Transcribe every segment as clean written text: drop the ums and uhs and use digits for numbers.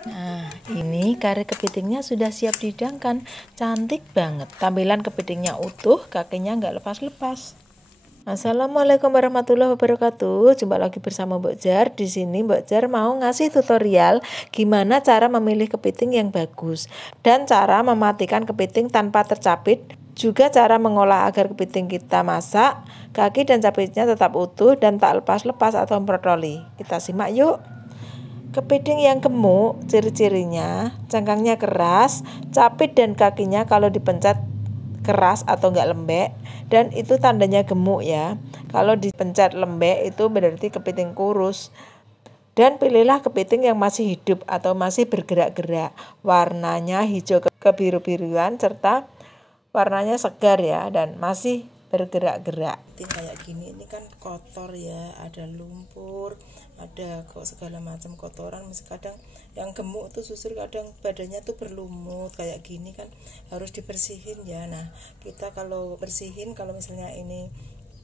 Nah, ini kari kepitingnya sudah siap dihidangkan. Cantik banget. Tampilan kepitingnya utuh, kakinya nggak lepas-lepas. Assalamualaikum warahmatullahi wabarakatuh. Jumpa lagi bersama Mbok Jar. Di sini Mbok Jar mau ngasih tutorial gimana cara memilih kepiting yang bagus dan cara mematikan kepiting tanpa tercapit. Juga cara mengolah agar kepiting kita masak, kaki dan capitnya tetap utuh dan tak lepas-lepas atau membrotoli. Kita simak yuk. Kepiting yang gemuk, ciri-cirinya cangkangnya keras, capit dan kakinya kalau dipencet keras atau enggak lembek, dan itu tandanya gemuk ya. Kalau dipencet lembek itu berarti kepiting kurus. Dan pilihlah kepiting yang masih hidup atau masih bergerak-gerak, warnanya hijau kebiru-biruan serta warnanya segar ya dan masih bergerak-gerak. Kayak gini ini kan kotor ya, ada lumpur, ada kok segala macam kotoran. Kadang yang gemuk tuh susur, kadang badannya tuh berlumut kayak gini kan, harus dibersihin ya. Nah kita kalau bersihin, kalau misalnya ini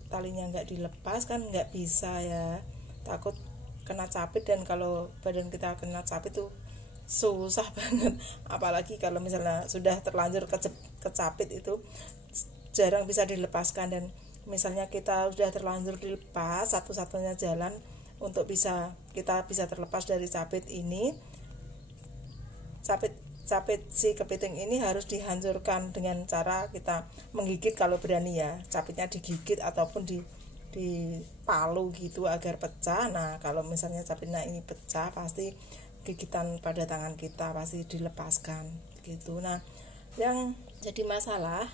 talinya nggak dilepas kan nggak bisa ya, takut kena capit, dan kalau badan kita kena capit tuh susah banget. Apalagi kalau misalnya sudah terlanjur kecapit itu jarang bisa dilepaskan, dan misalnya kita sudah terlanjur dilepas, satu-satunya jalan untuk kita bisa terlepas dari capit ini, capit si kepiting ini harus dihancurkan dengan cara kita menggigit kalau berani ya, capitnya digigit ataupun di palu gitu agar pecah. Nah kalau misalnya capitnya ini pecah, pasti gigitan pada tangan kita pasti dilepaskan gitu. Nah yang jadi masalah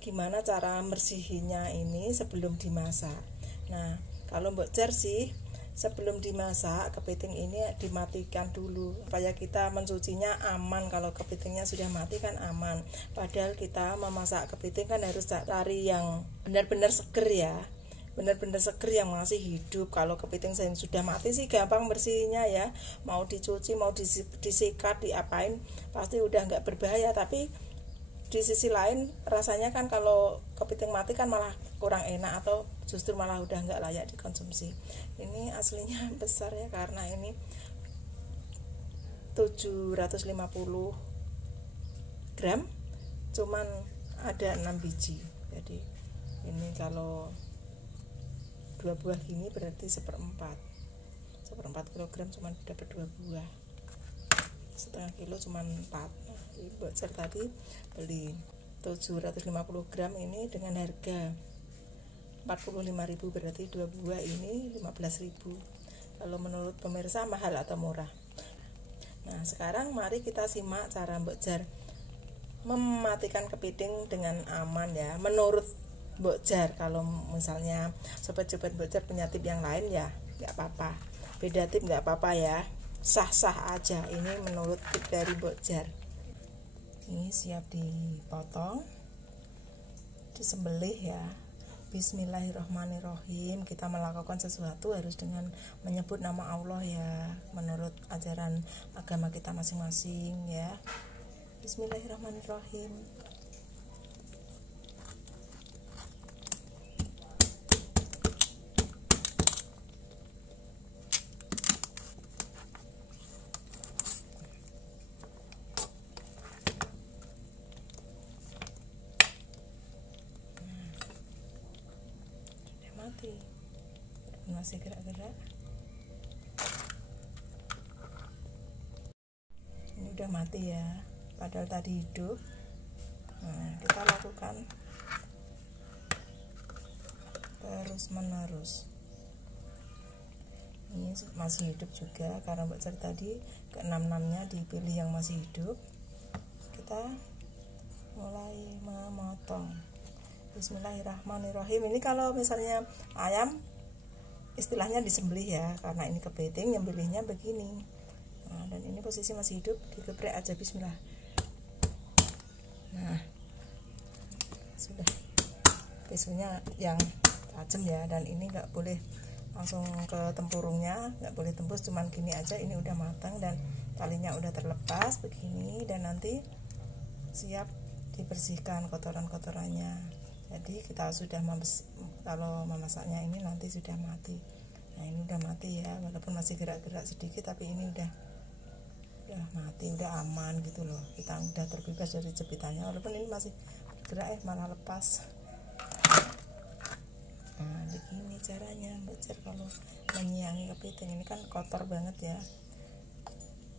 gimana cara bersihinnya ini sebelum dimasak. Nah kalau Mbok Jar sih sebelum dimasak kepiting ini dimatikan dulu supaya kita mencucinya aman. Kalau kepitingnya sudah mati kan aman, padahal kita memasak kepiting kan harus cari yang benar-benar seger ya, benar-benar seger yang masih hidup. Kalau kepiting saya sudah mati sih gampang bersihnya ya, mau dicuci, mau disikat, diapain pasti udah nggak berbahaya. Tapi di sisi lain rasanya kan kalau kepiting mati kan malah kurang enak, atau justru malah udah nggak layak dikonsumsi. Ini aslinya besar ya, karena ini 750 gram cuman ada 6 biji. Jadi ini kalau 2 buah gini berarti seperempat kilogram cuman dapat 2 buah, setengah kilo cuman 4. Mbok Jar tadi beli 750 gram ini dengan harga 45.000, berarti 2 buah ini 15.000. Kalau menurut pemirsa mahal atau murah? Nah sekarang mari kita simak cara Mbok Jar mematikan kepiting dengan aman ya, menurut Mbok Jar. Kalau misalnya sobat-sobat Mbok Jar punya tip yang lain ya nggak apa-apa, beda tip nggak apa-apa ya, sah-sah aja. Ini menurut tip dari Mbok Jar. Ini siap dipotong, disembelih ya. Bismillahirrahmanirrahim. Kita melakukan sesuatu harus dengan menyebut nama Allah ya, menurut ajaran agama kita masing-masing ya. Bismillahirrahmanirrahim. Mati, masih gerak-gerak. Ini udah mati ya, padahal tadi hidup. Nah kita lakukan terus menerus. Ini masih hidup juga, karena Mbok Jar tadi ke-6-6-nya dipilih yang masih hidup. Kita mulai memotong. Bismillahirrahmanirrahim. Ini kalau misalnya ayam istilahnya disembelih ya, karena ini kepiting nyembelihnya begini. Nah, dan ini posisi masih hidup, digeprek aja bismillah. Nah sudah, pisaunya yang tajam ya, dan ini nggak boleh langsung ke tempurungnya, nggak boleh tembus, cuman gini aja. Ini udah matang dan talinya udah terlepas begini, dan nanti siap dibersihkan kotoran-kotorannya. Jadi kita sudah kalau memasaknya ini nanti sudah mati. Nah ini udah mati ya, walaupun masih gerak-gerak sedikit, tapi ini udah udah mati, udah aman gitu loh, kita udah terbebas dari jepitannya, walaupun ini masih bergerak malah lepas. Nah begini caranya Mbak Jar kalau menyiangi kepiting. Ini kan kotor banget ya,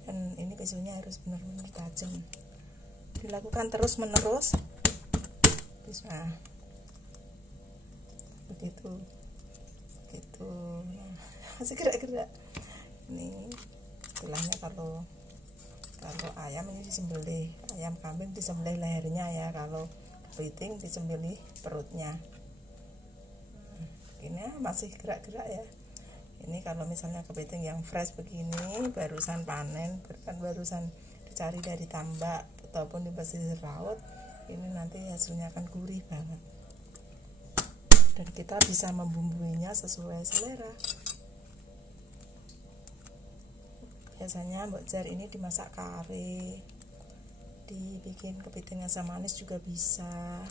dan ini pisaunya harus benar-benar tajam, dilakukan terus menerus. Nah begitu nah, masih gerak-gerak. Ini istilahnya kalau ayam ini disembelih, ayam kambing disembelih lehernya ya, kalau kepiting disembelih perutnya. Ini masih gerak-gerak ya. Ini kalau misalnya kepiting yang fresh begini, barusan panen, barusan dicari dari tambak ataupun di pesisir laut, ini nanti hasilnya akan gurih banget, dan kita bisa membumbuinya sesuai selera. Biasanya Mbak Jar ini dimasak kare, dibikin kepiting asam manis juga bisa,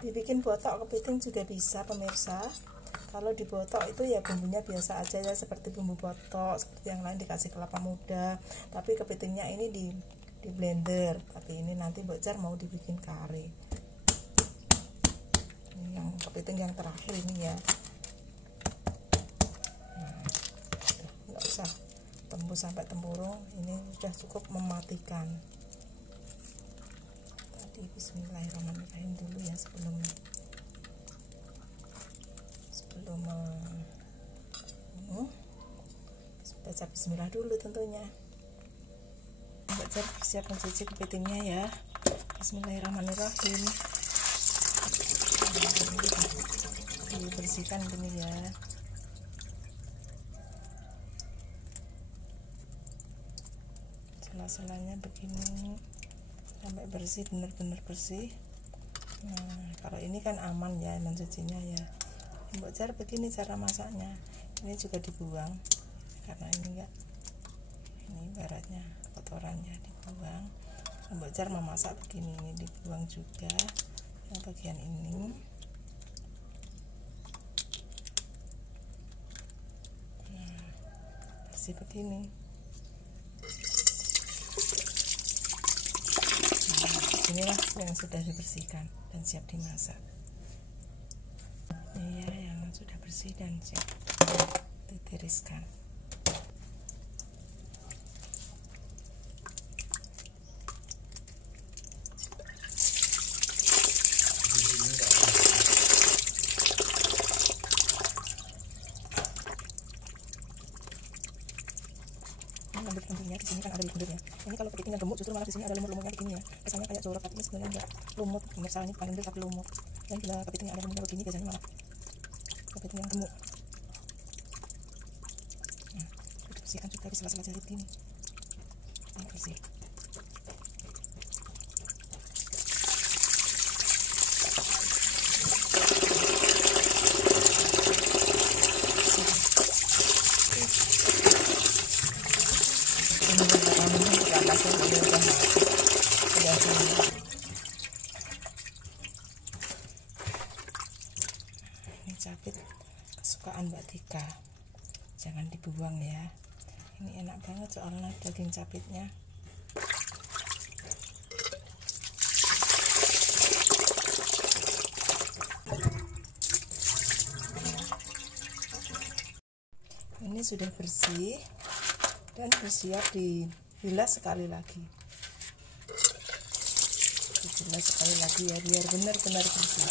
dibikin botok kepiting juga bisa pemirsa. Kalau dibotok itu ya bumbunya biasa aja ya, seperti bumbu botok, seperti yang lain dikasih kelapa muda, tapi kepitingnya ini di blender. Tapi ini nanti Mbak Jar mau dibikin kare. Ini yang kepiting yang terakhir ini ya. Nggak usah tembus sampai tempurung, ini sudah cukup mematikan. Tadi bismillahirrahmanirrahim dulu ya, sebelum baca bismillah dulu tentunya. Baca siap mencuci kepitingnya ya. Bismillahirrahmanirrahim. Dibersihkan gini ya. Sela-selanya begini sampai bersih, benar-benar bersih. Nah kalau ini kan aman ya mencucinya ya. Mbak Jar begini cara masaknya. Ini juga dibuang karena ini enggak, ini baratnya kotorannya dibuang. Mbak Jar memasak begini, ini dibuang juga yang bagian ini. Nah bersih begini. Inilah yang sudah dibersihkan dan siap dimasak. Ini ya yang sudah bersih dan siap ditiriskan. Ambil kepitingnya, di sini kan ada lumutnya. Ini kalau kepitingnya gemuk justru malah di sini ada lumut-lumutnya begini ya. Kesannya kayak jorok, tapi ini sebenarnya enggak lumut. Pemirsa, ini bukan lembek tapi lumut. Dan bila kepitingnya ada lumutnya begini biasanya malah kepiting yang gemuk. Nah, bersihkan juga di sela-sela jari begini. Ini bersih. Ini capit kesukaan Mbak Tika, jangan dibuang ya. Ini enak banget soalnya daging capitnya. Ini sudah bersih dan bersiap dibilas sekali lagi. Dibilas sekali lagi ya, biar benar-benar bersih.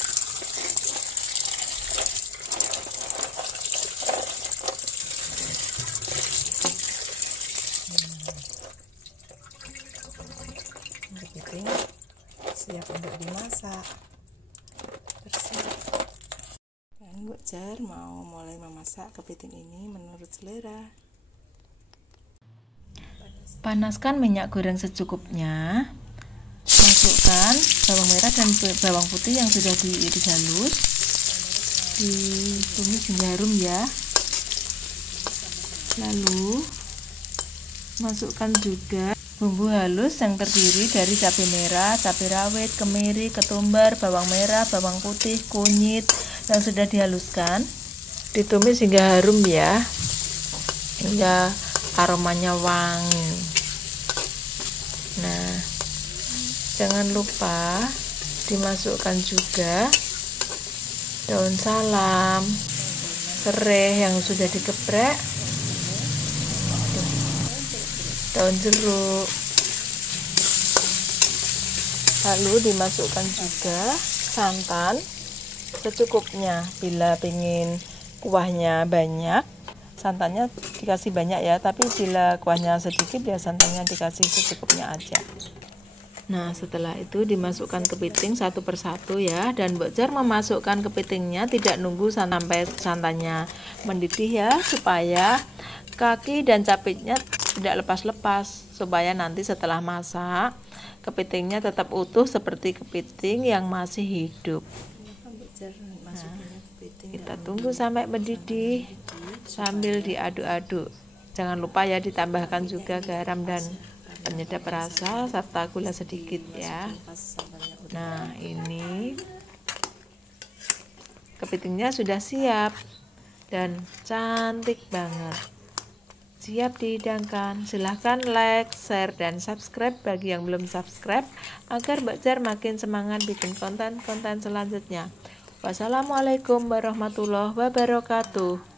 Kepiting siap untuk dimasak, bersih. Dan Mbak Jar mau mulai memasak kepiting ini menurut selera. Panaskan minyak goreng secukupnya. Masukkan bawang merah dan bawang putih yang sudah diiris halus. Ditumis hingga harum ya. Lalu masukkan juga bumbu halus yang terdiri dari cabai merah, cabai rawit, kemiri, ketumbar, bawang merah, bawang putih, kunyit yang sudah dihaluskan. Ditumis hingga harum ya, hingga aromanya wangi. Nah, jangan lupa dimasukkan juga daun salam, serai yang sudah digeprek, daun jeruk. Lalu dimasukkan juga santan secukupnya. Bila ingin kuahnya banyak, santannya dikasih banyak ya, tapi bila kuahnya sedikit ya santannya dikasih secukupnya aja. Nah, setelah itu dimasukkan kepiting satu persatu ya, dan Mbok Jar memasukkan kepitingnya tidak nunggu sampai santannya mendidih ya, supaya kaki dan capitnya tidak lepas-lepas, supaya nanti setelah masak kepitingnya tetap utuh seperti kepiting yang masih hidup. Nah, kita tunggu sampai mendidih sambil diaduk-aduk. Jangan lupa ya ditambahkan juga garam dan penyedap rasa serta gula sedikit ya. Nah, ini kepitingnya sudah siap dan cantik banget. Siap dihidangkan. Silahkan like, share, dan subscribe bagi yang belum subscribe agar Mbak Jar makin semangat bikin konten-konten selanjutnya. Wassalamualaikum warahmatullahi wabarakatuh.